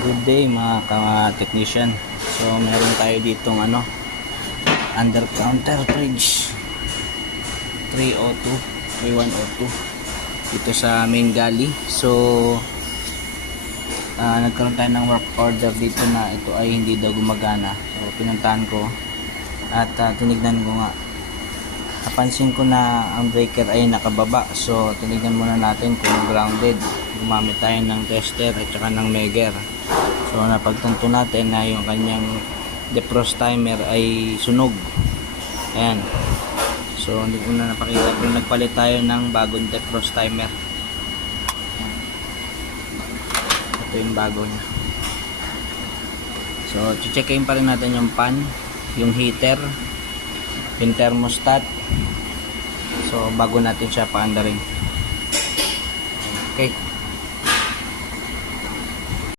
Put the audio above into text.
Good day mga ka-technician. So meron tayo ditong under counter fridge 3102 dito sa main galley. So nagkaroon tayo ng work order dito na ito ay hindi daw gumagana. So pinuntahan ko at tinignan ko nga, napansin ko na ang breaker ay nakababa. So tinignan muna natin kung grounded. Gumamit tayo ng tester at saka ng megger. So napagtanto natin na yung kanyang defrost timer ay sunog. Ayan. So hindi ko na napakita kung nagpalit tayo ng bagong defrost timer. Ito yung bago niya. So checkin pa rin natin yung fan, yung heater, yung thermostat. So bago natin siya paandarin. Okay.